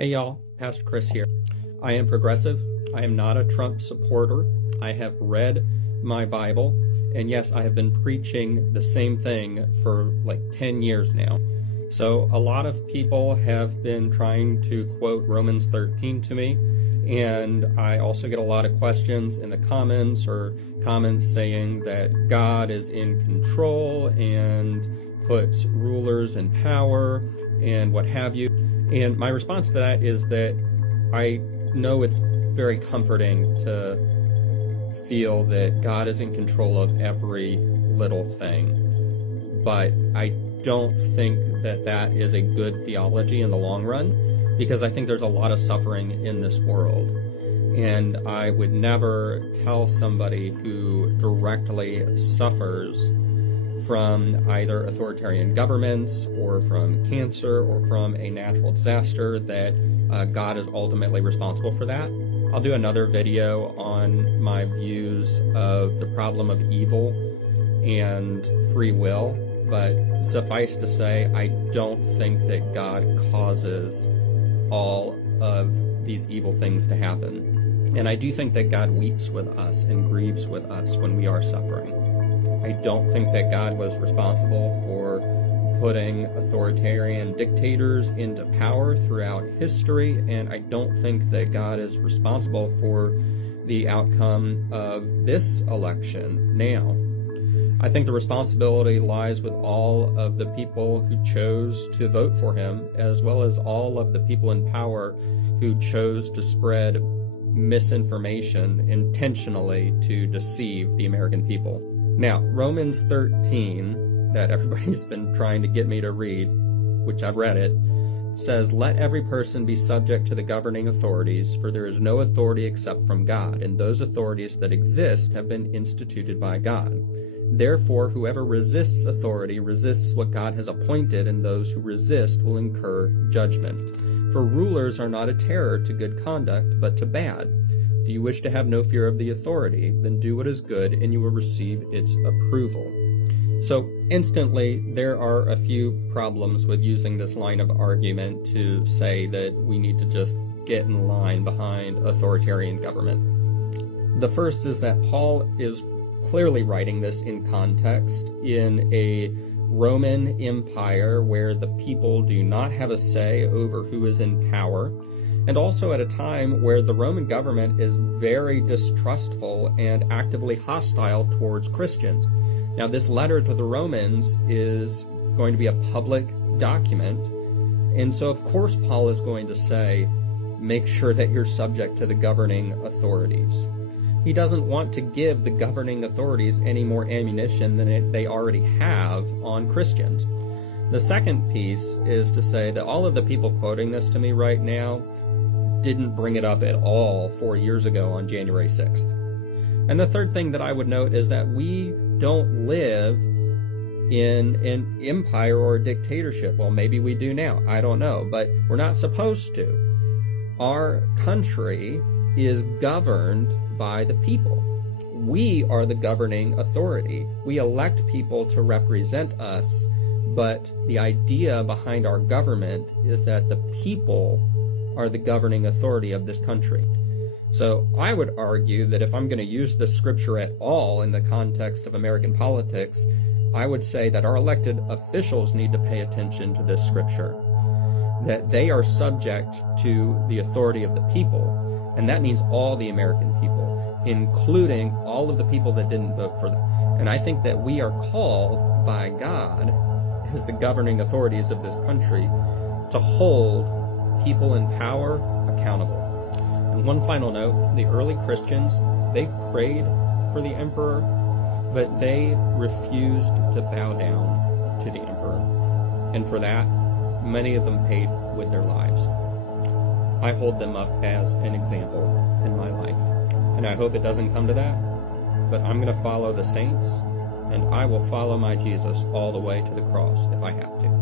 Hey y'all, Pastor Chris here. I am progressive. I am not a Trump supporter. I have read my Bible, and yes, I have been preaching the same thing for like 10 years now. So a lot of people have been trying to quote Romans 13 to me, and I also get a lot of questions in the comments or comments saying that God is in control and puts rulers in power and what have you. And my response to that is that I know it's very comforting to feel that God is in control of every little thing. But I don't think that that is a good theology in the long run, because I think there's a lot of suffering in this world. And I would never tell somebody who directly suffers from either authoritarian governments or from cancer or from a natural disaster that God is ultimately responsible for that. I'll do another video on my views of the problem of evil and free will, but suffice to say, I don't think that God causes all of these evil things to happen. And I do think that God weeps with us and grieves with us when we are suffering. I don't think that God was responsible for putting authoritarian dictators into power throughout history, and I don't think that God is responsible for the outcome of this election now. I think the responsibility lies with all of the people who chose to vote for him, as well as all of the people in power who chose to spread misinformation intentionally to deceive the American people. Now, Romans 13, that everybody's been trying to get me to read, which I've read it, says, "Let every person be subject to the governing authorities, for there is no authority except from God, and those authorities that exist have been instituted by God. Therefore, whoever resists authority resists what God has appointed, and those who resist will incur judgment. For rulers are not a terror to good conduct, but to bad. Do you wish to have no fear of the authority? Then do what is good, and you will receive its approval." So instantly, there are a few problems with using this line of argument to say that we need to just get in line behind authoritarian government. The first is that Paul is clearly writing this in context in a Roman Empire where the people do not have a say over who is in power, and also at a time where the Roman government is very distrustful and actively hostile towards Christians. Now, this letter to the Romans is going to be a public document, and so of course Paul is going to say, make sure that you're subject to the governing authorities. He doesn't want to give the governing authorities any more ammunition than they already have on Christians. The second piece is to say that all of the people quoting this to me right now didn't bring it up at all 4 years ago on January 6th. And the third thing that I would note is that we don't live in an empire or a dictatorship. Well, maybe we do now, I don't know, but we're not supposed to. Our country is governed by the people. We are the governing authority. We elect people to represent us, but the idea behind our government is that the people are the governing authority of this country. So I would argue that if I'm going to use the scripture at all in the context of American politics, I would say that our elected officials need to pay attention to this scripture, that they are subject to the authority of the people, and that means all the American people, including all of the people that didn't vote for them. And I think that we are called by God, as the governing authorities of this country, to hold people in power accountable. And one final note, the early Christians, they prayed for the emperor, but they refused to bow down to the emperor. And for that, many of them paid with their lives. I hold them up as an example in my life. And I hope it doesn't come to that, but I'm going to follow the saints, and I will follow my Jesus all the way to the cross if I have to.